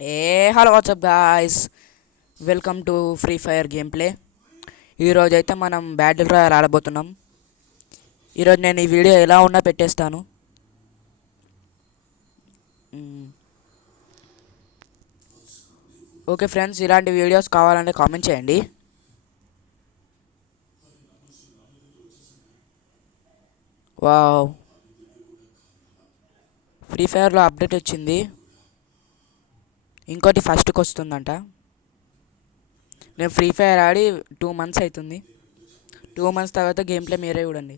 Hello WhatsApp guys, welcome to free fire game play. ఈరోజు అయితే మనం బ్యాటిల్ రాయల్ ఆడబోతున్నాం. ఈరోజు నేను ఈ వీడియో ఎలా ఉన్నా పెట్టేస్తాను. ఓకే ఫ్రెండ్స్, ఇలాంటి వీడియోస్ కావాలంటే కామెంట్ చేయండి. వావ్, ఫ్రీ ఫైర్లో అప్డేట్ వచ్చింది. ఇంకోటి ఫస్ట్కి వస్తుందంట. నేను ఫ్రీ ఫైర్ ఆడి 2 మంత్స్ అవుతుంది. 2 మంత్స్ తర్వాత గేమ్ ప్లే మీరే చూడండి.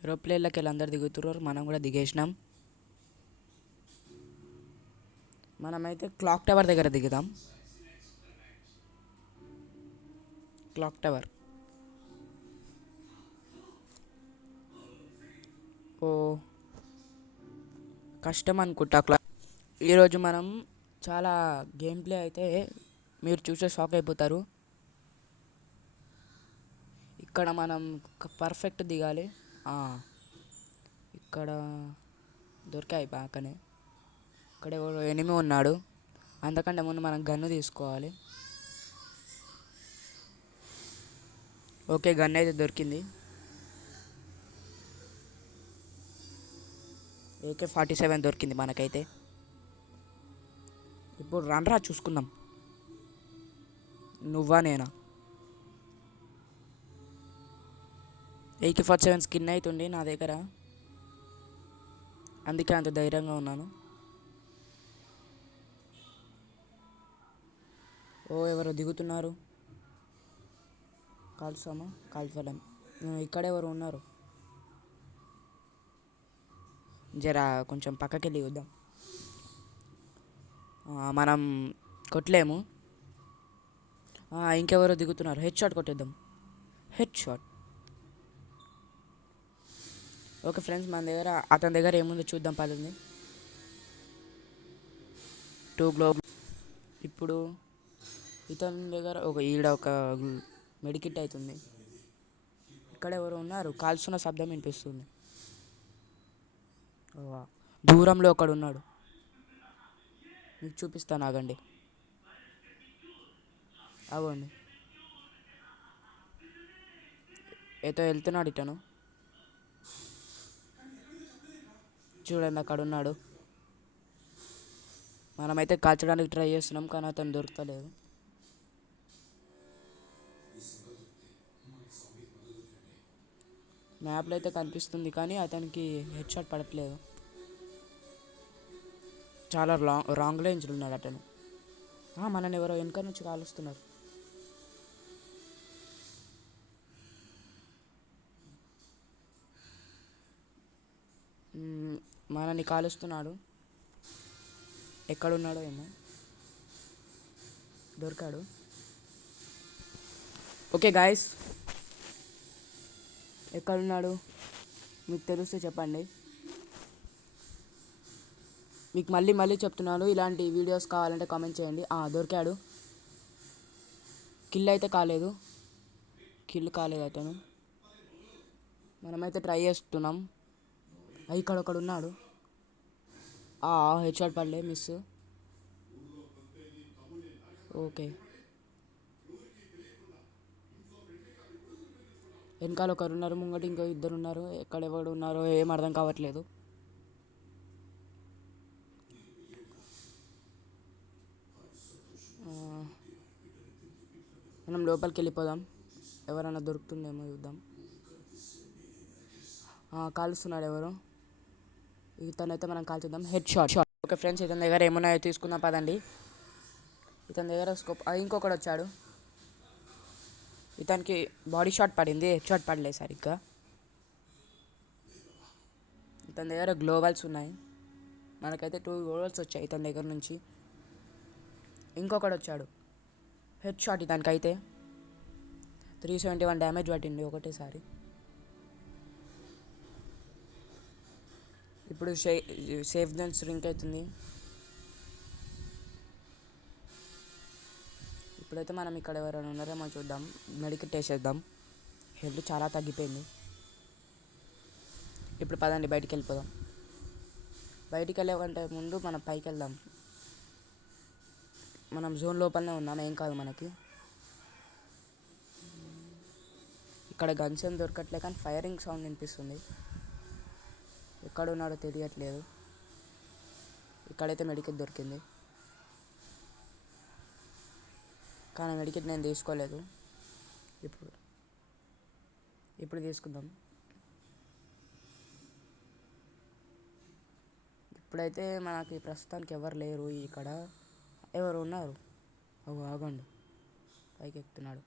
ఏరోప్లేన్లోకి వెళ్ళి అందరు దిగుతున్నారు, మనం కూడా దిగేసినాం. మనమైతే క్లాక్ టవర్ దగ్గర దిగుదాం. Clock tower. ఓ కష్టం అనుకుంటా. ఈరోజు మనం చాలా గేమ్ ప్లే అయితే మీరు చూసే షాక్ అయిపోతారు. ఇక్కడ మనం పర్ఫెక్ట్ దిగాలి. ఇక్కడ దొరికాయి బాగానే. ఇక్కడ ఎవరో ఎనిమి ఉన్నాడు. అంతకంటే ముందు మనం గన్ను తీసుకోవాలి. ఓకే, గన్ అయితే దొరికింది. AK-47 దొరికింది మనకైతే. ఇప్పుడు రండ్రా చూసుకుందాం. నువ్వా నేనా? AK-47 స్కిన్ అవుతుంది నా దగ్గర, అందుకే అంత ధైర్యంగా ఉన్నాను. ఓ ఎవరో దిగుతున్నారు. కాల్సామా? కాల్చలేం. ఇక్కడెవరు ఉన్నారు? జరా కొంచెం పక్కకి వెళ్ళి చూద్దాం. మనం కొట్టలేము. ఇంకెవరో దిగుతున్నారు. హెడ్ షాట్ కొట్టేద్దాం. Head shot. ఓకే ఫ్రెండ్స్, మన దగ్గర అతని దగ్గర ఏముందో చూద్దాం పదండి. 2 గ్లోబ్. ఇప్పుడు ఇతని దగ్గర ఒక మెడికిట్ అవుతుంది. ఇక్కడ ఎవరు ఉన్నారు? కాల్చున్న శబ్దం వినిపిస్తుంది. దూరంలో ఒకడు ఉన్నాడు, మీకు చూపిస్తాను, ఆగండి. అవ్వండి, ఏదో వెళ్తున్నాడు ఇతను. చూడండి, అక్కడ ఉన్నాడు. మనమైతే కాల్చడానికి ట్రై చేస్తున్నాం, కానీ అతను దొరకలేదు. మ్యాప్లో అయితే కనిపిస్తుంది, కానీ అతనికి హెడ్ షాట్ పడట్లేదు. చాలా రాంగ్ రేంజ్లో ఉన్నాడు అతను. మనని ఎవరో వెనక నుంచి కాలుస్తున్నారు. మనని కాలుస్తున్నాడు. ఎక్కడున్నాడో ఏమో. దొరికాడు. ఓకే గాయస్, ఎక్కడున్నాడు మీకు తెలిస్తే చెప్పండి. మీకు మళ్ళీ మళ్ళీ చెప్తున్నాను, ఇలాంటి వీడియోస్ కావాలంటే కామెంట్ చేయండి. దొరికాడు. కిల్ అయితే కాలేదు. కిల్ కాలేదు అతను. మనమైతే ట్రై చేస్తున్నాం. ఇక్కడ ఒకడు ఉన్నాడు. హెడ్ షాట్ పడలే, మిస్. ఓకే, వెనకాల ఒకరు ఉన్నారు, ముంగట ఇంకో ఇద్దరు ఉన్నారు. ఎక్కడెవడు ఉన్నారో ఏం అర్థం కావట్లేదు. మనం లోపలికి వెళ్ళిపోదాం, ఎవరైనా దొరుకుతుందేమో చూద్దాం. కాలుస్తున్నాడు ఎవరు. ఇతనైతే మనం కాల్చేద్దాం. Head shot. ఓకే ఫ్రెండ్స్, ఇతని దగ్గర ఏమున్నాయో తీసుకుందాం పదండి. ఇతని దగ్గర స్కోప్. ఇంకొకడు వచ్చాడు. ఇతనికి బాడీ షాట్ పడింది, హెడ్ షాట్ పడలేదు సరిగ్గా. ఇతని దగ్గర గ్లోబల్స్ ఉన్నాయి. మనకైతే 2 గ్లోబల్స్ వచ్చాయి ఇతని దగ్గర నుంచి. ఇంకొకడు వచ్చాడు. Head shot. ఇతనికైతే 371 డ్యామేజ్ పట్టింది ఒకటేసారి. ఇప్పుడు సేఫ్ జోన్ ష్రింక్ అవుతుంది. ఇప్పుడైతే మనం ఇక్కడ ఎవరైనా ఉన్నారేమో చూద్దాం. మెడికిట్ వేసేద్దాం. హెల్త్ చాలా తగ్గిపోయింది. ఇప్పుడు పదండి, బయటికి వెళ్ళిపోదాం. బయటికి వెళ్ళే కంటే ముందు మనం పైకి వెళ్దాం. మనం జోన్ లోపలనే ఉన్నాం, ఏం కాదు మనకి. ఇక్కడ గన్స్ ఏం దొరకట్లే కానీ ఫైరింగ్ సౌండ్ వినిపిస్తుంది. ఎక్కడ ఉన్నాడో తెలియట్లేదు. ఇక్కడైతే మెడికెట్ దొరికింది, కానీ మెడికెట్ నేను తీసుకోలేదు. ఇప్పుడు తీసుకుందాం. ఇప్పుడైతే మనకి ప్రస్తుతానికి ఎవరు లేరు ఇక్కడ. ఎవరు ఉన్నారు? ఆగండి, పైకి ఎక్కుతున్నాడు.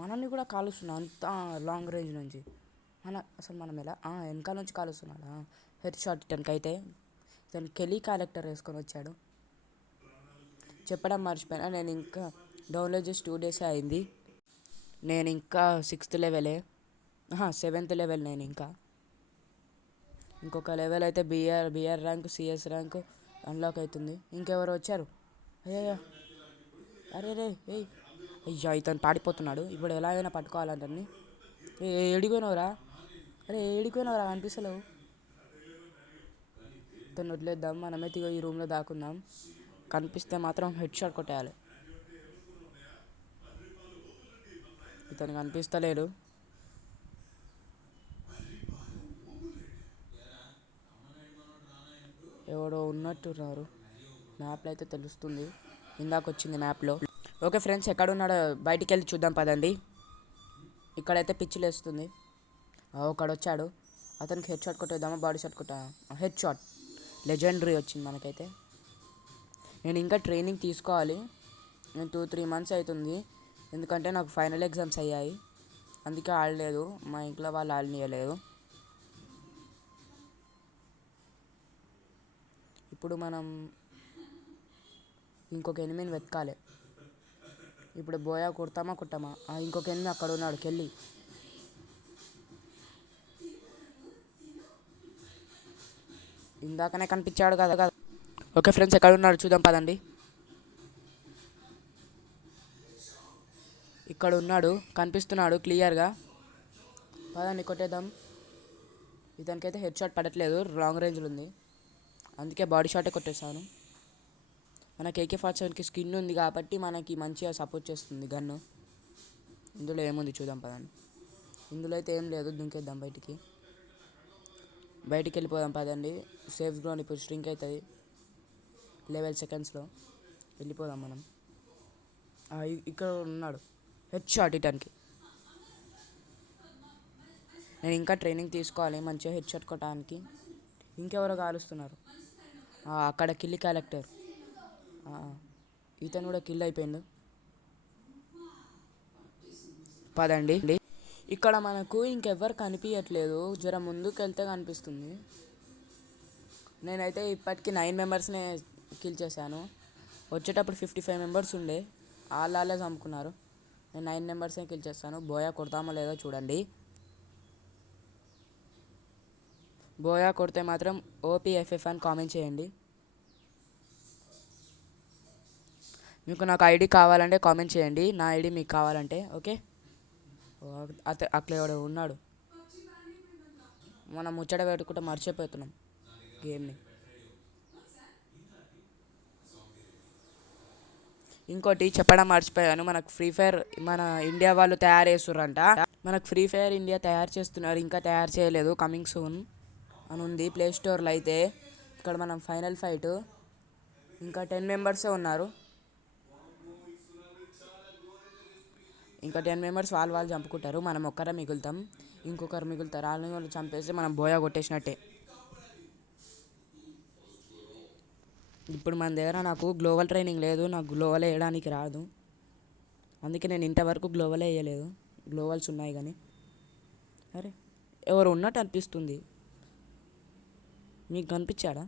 మనల్ని కూడా కాలుస్తున్నాడు అంత లాంగ్ రేంజ్ నుంచి. అసలు మనం ఎలా వెనకాల నుంచి కాలుస్తున్నాడా? Head shot ఇతనికైతే. ఇతను కెలీ క్యారెక్టర్ వేసుకొని వచ్చాడు. చెప్పడం మర్చిపోయినా, నేను ఇంకా డౌన్లోడ్ చేసి 2 days అయింది. నేను ఇంకా 6th లెవెలే, 7th లెవెల్. నేను ఇంకొక లెవెల్ అయితే BR rank, CS rank unlock అవుతుంది. ఇంకెవరు వచ్చారు? అయ్యో, అరే రే, అయ్యా ఇతను పాడిపోతున్నాడు. ఇప్పుడు ఎలాగైనా పట్టుకోవాలంటే. ఏడిపోయినవరా? అరే ఏడిపోయినవరా? అనిపిస్తలేవు. ఇతను వదిలేద్దాం, మనమైతే ఈ రూమ్లో దాక్కుందాం. కనిపిస్తే మాత్రం హెడ్ షాట్ కొట్టేయాలి. ఇతను కనిపిస్తలేడు. ఎవడో ఉన్నట్టున్నారు. మ్యాప్లో అయితే తెలుస్తుంది, ఇందాక వచ్చింది మ్యాప్లో. ఓకే ఫ్రెండ్స్, ఎక్కడున్నాడో బయటికి వెళ్ళి చూద్దాం పదండి. ఇక్కడైతే పిచ్చిలు వేస్తుంది. ఒకడు వచ్చాడు, అతనికి హెడ్ షాట్ కొట్టేద్దామా, body shot head shot legendary వచ్చింది మనకైతే. నేను ఇంకా ట్రైనింగ్ తీసుకోవాలి. నేను 2-3 months అవుతుంది, ఎందుకంటే నాకు ఫైనల్ ఎగ్జామ్స్ అయ్యాయి. అందుకే ఆడలేదు, మా ఇంట్లో వాళ్ళు ఆడనీయలేదు. ఇప్పుడు మనం ఇంకొక ఎనిమిని వెతకాలి. ఇప్పుడు బోయా కొట్టామా? ఇంకొక ఎనిమిది అక్కడ ఉన్నాడు, కెళ్ళి. ఇందాకనే కనిపించాడు కదా. ఓకే ఫ్రెండ్స్, ఎక్కడ ఉన్నాడు చూద్దాం పదండి. ఇక్కడ ఉన్నాడు, కనిపిస్తున్నాడు క్లియర్గా. పదండి కొట్టేద్దాం. ఇతనికైతే హెడ్ షాట్ పడట్లేదు, లాంగ్ రేంజ్లో ఉంది, అందుకే బాడీ షాటే కొట్టేస్తాను. మనకి AK-47కి స్కిన్ ఉంది కాబట్టి మనకి మంచిగా సపోర్ట్ చేస్తుంది గన్ను. ఇందులో ఏముంది చూద్దాం పదండి. ఇందులో అయితే ఏం లేదు, దుంకేద్దాం బయటికి వెళ్ళిపోదాం పదండి. సేఫ్ జోన్ ఇప్పుడు స్ట్రింక్ అవుతుంది 11 secondsలో. వెళ్ళిపోదాం మనం. ఇక్కడ ఉన్నాడు, హెడ్ షాట్ ఇటానికి. నేను ఇంకా ట్రైనింగ్ తీసుకోవాలి మంచిగా హెడ్ షాట్ కొట్టడానికి. ఇంకెవరో కాలుస్తున్నారు. అక్కడ కిల్ క్యారెక్టర్, ఇతను కూడా కిల్ అయిపోయిండు. పదండి. ఇక్కడ మనకు ఇంకెవ్వరు కనిపించట్లేదు, జర ముందుకు వెళ్తే కనిపిస్తుంది. నేనైతే ఇప్పటికీ 9 members కిల్ చేశాను. వచ్చేటప్పుడు 55 members ఉండే, వాళ్ళే చంపుకున్నారు. నేను 9 members కిల్ చేస్తాను. బోయా కొడతామో లేదో చూడండి. బోయా కొడితే మాత్రం OPFF అని కామెంట్ చేయండి. మీకు నాకు ఐడి కావాలంటే కామెంట్ చేయండి, నా ఐడి మీకు కావాలంటే. ఓకే, అక్కడ ఎవడో ఉన్నాడు. మనం ముచ్చట పెట్టుకుంటే మర్చిపోతున్నాం గేమ్ని. ఇంకోటి చెప్పడం మర్చిపోయాను, మనకు ఫ్రీ ఫైర్ మన ఇండియా వాళ్ళు తయారు చేస్తుర్రంట. మనకు ఫ్రీ ఫైర్ ఇండియా తయారు చేస్తున్నారు, ఇంకా తయారు చేయలేదు, కమింగ్ సూన్ అని ఉంది ప్లే స్టోర్లో. అయితే ఇక్కడ మనం ఫైనల్ ఫైట్, ఇంకా 10 members ఉన్నారు. ఇంకా 10 members వాళ్ళు చంపుకుంటారు, మనం ఒక్కరే మిగులుతాం. ఇంకొకరు మిగులుతారు, వాళ్ళు చంపేస్తే మనం బోయా కొట్టేసినట్టే. ఇప్పుడు మన దగ్గర నాకు గ్లోవల్ ట్రైనింగ్ లేదు, నాకు గ్లోవల్ వేయడానికి రాదు, అందుకే నేను ఇంతవరకు గ్లోవలే వేయలేదు. గ్లోవల్స్ ఉన్నాయి కానీ. అరే ఎవరు ఉన్నట్టు అనిపిస్తుంది, మీకు కనిపించాడా?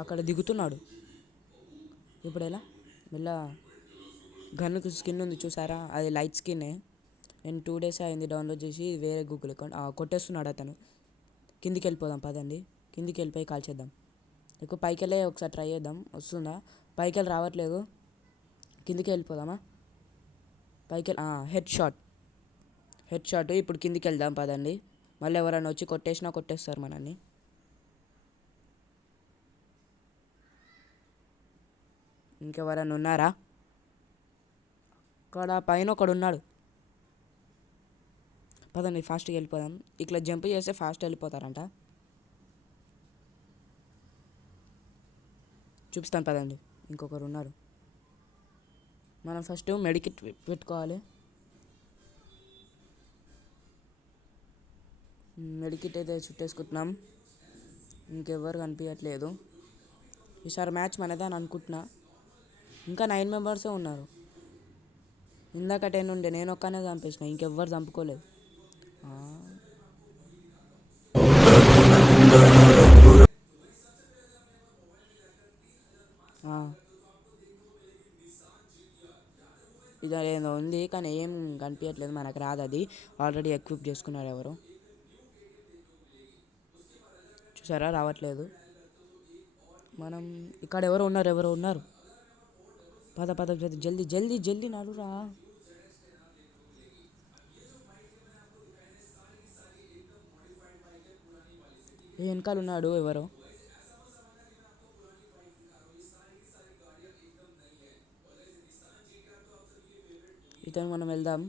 అక్కడ దిగుతున్నాడు. ఇప్పుడు ఎలా మెల్ల గన్నుకు స్కిన్ ఉంది చూసారా, అది లైట్ స్కిన్నే. నేను 2 days అయింది డౌన్లోడ్ చేసి, వేరే గూగుల్ అకౌంట్. కొట్టేస్తున్నాడు అతను. కిందికి వెళ్ళిపోదాం పదండి, కిందికి వెళ్ళిపోయి కాల్ చేద్దాం. ఎక్కువ పైకి వెళ్ళే ఒకసారి ట్రై చేద్దాం, వస్తుందా? పైకి వెళ్ళి రావట్లేదు, కిందికి వెళ్ళిపోదామా? పైకి హెడ్ షాట్ ఇప్పుడు కిందికి వెళ్దాం పదండి. మళ్ళీ ఎవరైనా వచ్చి కొట్టేసినా కొట్టేస్తారు మనల్ని. ఇంకెవరైనా ఉన్నారా? అక్కడ పైన ఒకడు ఉన్నాడు. పదండి ఫాస్ట్గా వెళ్ళిపోదాం. ఇట్లా జంప్ చేస్తే ఫాస్ట్ వెళ్ళిపోతారంట. చూపిస్తాను పదండి. ఇంకొకరు ఉన్నారు. మనం ఫస్ట్ మెడికిట్ పెట్టుకోవాలి. మెడికిట్ అయితే చుట్టేసుకుంటున్నాం. ఇంకెవ్వరు కనిపించట్లేదు. ఈసారి మ్యాచ్ మనదే అని అనుకుంటున్నా. ఇంకా 9 మెంబర్సే ఉన్నారు. ఇందాక 10 ఉండే, నేను ఒక్కనే చంపేసిన, ఇంకెవ్వరు చంపుకోలేదు. ఇది ఏదో ఉంది కానీ ఏం కనిపించట్లేదు. మనకు రాదు అది. ఆల్రెడీ ఎక్విప్ చేసుకున్నారు ఎవరు. చూసారా రావట్లేదు. మనం ఇక్కడ ఎవరు ఉన్నారు. పద పద జల్దీ జల్దీ జల్దీ నడురా. వెనకాల ఉన్నాడు ఎవరో. ఇతను మనం వెళ్దాం.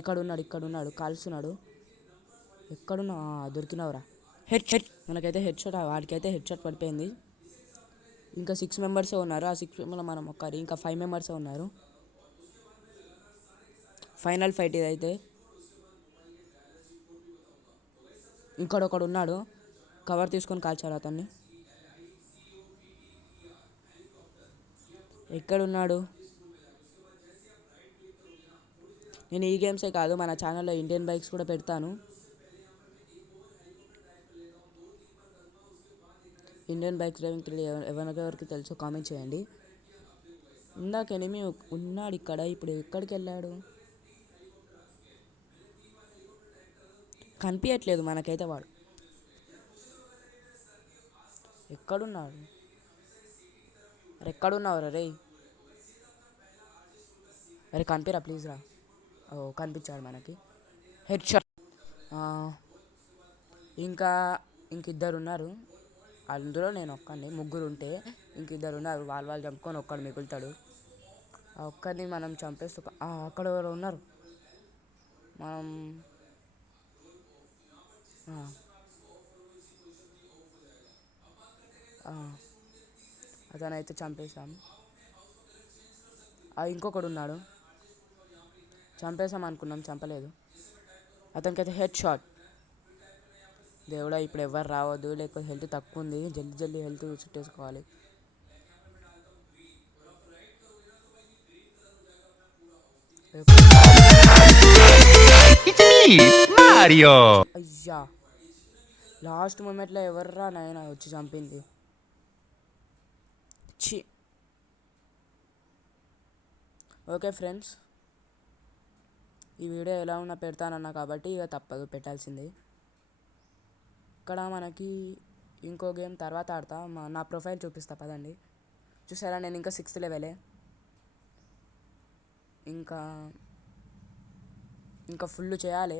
ఇక్కడ ఉన్నాడు కాల్స్తున్నాడు. ఎక్కడున్నా దొరికినవరా. హెడ్ మనకైతే హెడ్ షాట్, వాడికైతే హెడ్ షాట్ పడిపోయింది. ఇంకా 6 మెంబర్సే ఉన్నారు. ఆ 6 మెంబర్లో మనం ఒక్కరి, ఇంకా 5 మెంబర్సే ఉన్నారు. ఫైనల్ ఫైట్ ఇదైతే. ఇంకొకడు ఉన్నాడు. కవర్ తీసుకొని కాల్చారు అతన్ని. ఎక్కడున్నాడు? నేను ఈ గేమ్సే కాదు మన ఛానల్లో ఇండియన్ బైక్స్ కూడా పెడతాను. ఇండియన్ బైక్ డ్రైవింగ్ 3D ఎవరికెవరికి తెలుసో కామెంట్ చేయండి. ఇందాక ఎనిమి ఉన్నాడు ఇక్కడ. ఇప్పుడు ఎక్కడికి వెళ్ళాడు కనిపించట్లేదు మనకైతే. వాడు ఎక్కడున్నాడు? ఎక్కడున్నావు రే? అరే కనిపిరా ప్లీజ్ రా. ఓ కనిపించాడు మనకి. Head shot. ఇంకిద్దరు ఉన్నారు. అందులో నేను ఒక్కడిని. ముగ్గురు ఉంటే ఇంకిద్దరు ఉన్నారు. వాళ్ళు చంపుకొని ఒక్కడు మిగులుతాడు. ఆ ఒక్కడిని మనం చంపేస్తూ అక్కడ ఎవరు ఉన్నారు. మనం అతనైతే చంపేశాం. ఇంకొకడు ఉన్నాడు. చంపేసాం అనుకున్నాం, చంపలేదు. అతనికైతే హెడ్ షాట్. దేవుడా ఇప్పుడు ఎవరు రావద్దు, లేకపోతే హెల్త్ తక్కువ ఉంది. జల్దీ జల్దీ హెల్త్ చుట్టేసుకోవాలి. అయ్యా లాస్ట్ మూమెంట్లో ఎవర్రా నాయన వచ్చి చంపింది. చి. ఓకే ఫ్రెండ్స్, ఈ వీడియో ఎలా ఉన్నా పెడతానన్నా కాబట్టి ఇక తప్పదు, పెట్టాల్సిందే. ఇక్కడ మనకి ఇంకో గేమ్ తర్వాత ఆడతా. నా ప్రొఫైల్ చూపిస్తా పదండి. చూసారా నేను ఇంకా 6th లెవెలే. ఇంకా ఫుల్ చేయాలి,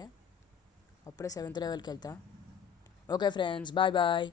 అప్పుడే 7th లెవెల్కి వెళ్తా. Okay friends, bye bye.